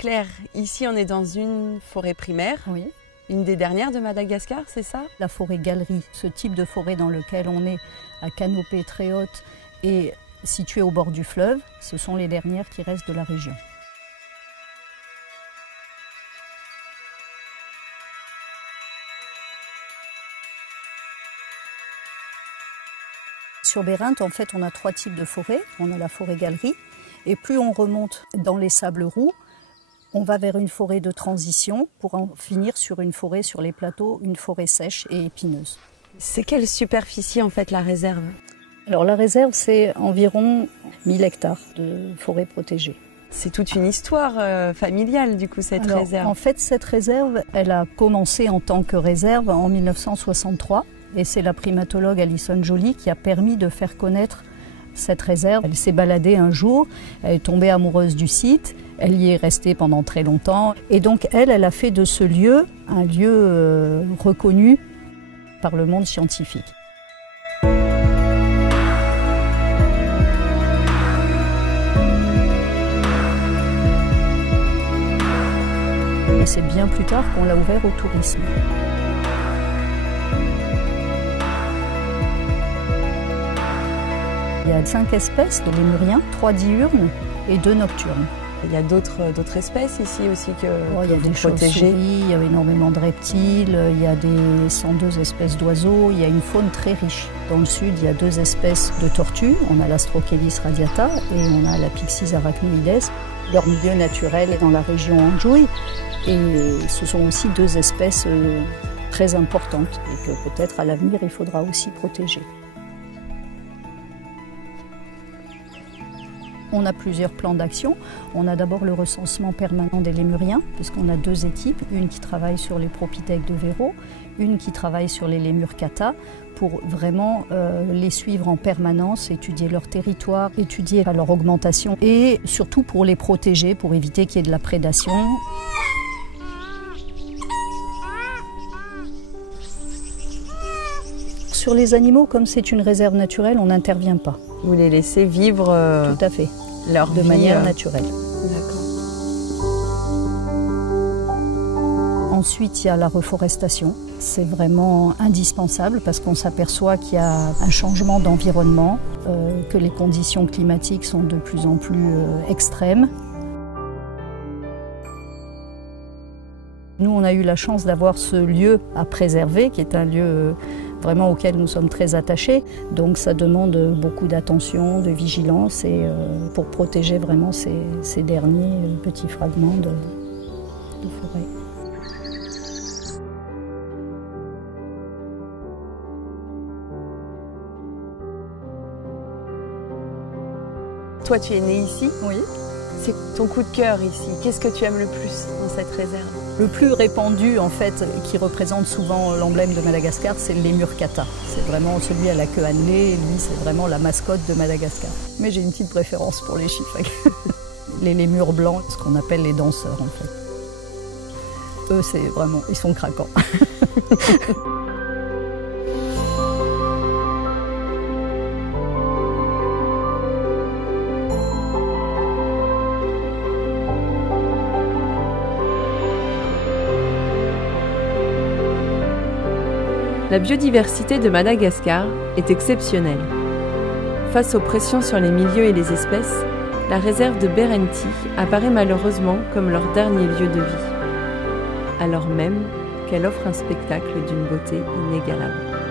Claire, ici on est dans une forêt primaire, Oui. une des dernières de Madagascar, c'est ça? La forêt galerie, ce type de forêt dans lequel on est à canopée très haute et située au bord du fleuve, ce sont les dernières qui restent de la région. Sur Bérinthe, en fait, on a 3 types de forêts. On a la forêt galerie et plus on remonte dans les sables roux, on va vers une forêt de transition pour en finir sur une forêt sur les plateaux, une forêt sèche et épineuse. C'est quelle superficie en fait la réserve? Alors la réserve, c'est environ 1000 hectares de forêt protégée. C'est toute une histoire familiale du coup cette réserve. En fait, cette réserve, elle a commencé en tant que réserve en 1963 et c'est la primatologue Alison Joly qui a permis de faire connaître cette réserve. Elle s'est baladée un jour, elle est tombée amoureuse du site, elle y est restée pendant très longtemps et donc elle a fait de ce lieu un lieu reconnu par le monde scientifique. Et c'est bien plus tard qu'on l'a ouvert au tourisme. Il y a 5 espèces de lémuriens, 3 diurnes et 2 nocturnes. Il y a d'autres espèces ici aussi que Il y a vous des protégez. chauves-souris, il y a énormément de reptiles, il y a des 102 espèces d'oiseaux, il y a une faune très riche. Dans le sud, il y a 2 espèces de tortues, on a l'Astrochelys radiata et on a la Pyxis arachnoides. Leur milieu naturel est dans la région Anjouï et ce sont aussi 2 espèces très importantes et que peut-être à l'avenir il faudra aussi protéger. On a plusieurs plans d'action. On a d'abord le recensement permanent des lémuriens, puisqu'on a 2 équipes, une qui travaille sur les propithèques de Véro, une qui travaille sur les lémures kata, pour vraiment les suivre en permanence, étudier leur territoire, étudier leur augmentation, et surtout pour les protéger, pour éviter qu'il y ait de la prédation. Sur les animaux, comme c'est une réserve naturelle, on n'intervient pas. Vous les laissez vivre Tout à fait, leur de vie, manière naturelle. D'accord. Ensuite, il y a la reforestation. C'est vraiment indispensable parce qu'on s'aperçoit qu'il y a un changement d'environnement, que les conditions climatiques sont de plus en plus extrêmes. Nous, on a eu la chance d'avoir ce lieu à préserver, qui est un lieu vraiment auquel nous sommes très attachés. Donc ça demande beaucoup d'attention, de vigilance et pour protéger vraiment ces derniers petits fragments de forêt. Toi tu es née ici? Oui. C'est ton coup de cœur ici. Qu'est-ce que tu aimes le plus dans cette réserve? Le plus répandu, en fait, qui représente souvent l'emblème de Madagascar, c'est le lémur kata. C'est vraiment celui à la queue annelée, lui, c'est vraiment la mascotte de Madagascar. Mais j'ai une petite préférence pour les chiffres. Les lémurs blancs, ce qu'on appelle les danseurs, en fait. Eux, c'est vraiment, ils sont craquants. La biodiversité de Madagascar est exceptionnelle. Face aux pressions sur les milieux et les espèces, la réserve de Bérenti apparaît malheureusement comme leur dernier lieu de vie, alors même qu'elle offre un spectacle d'une beauté inégalable.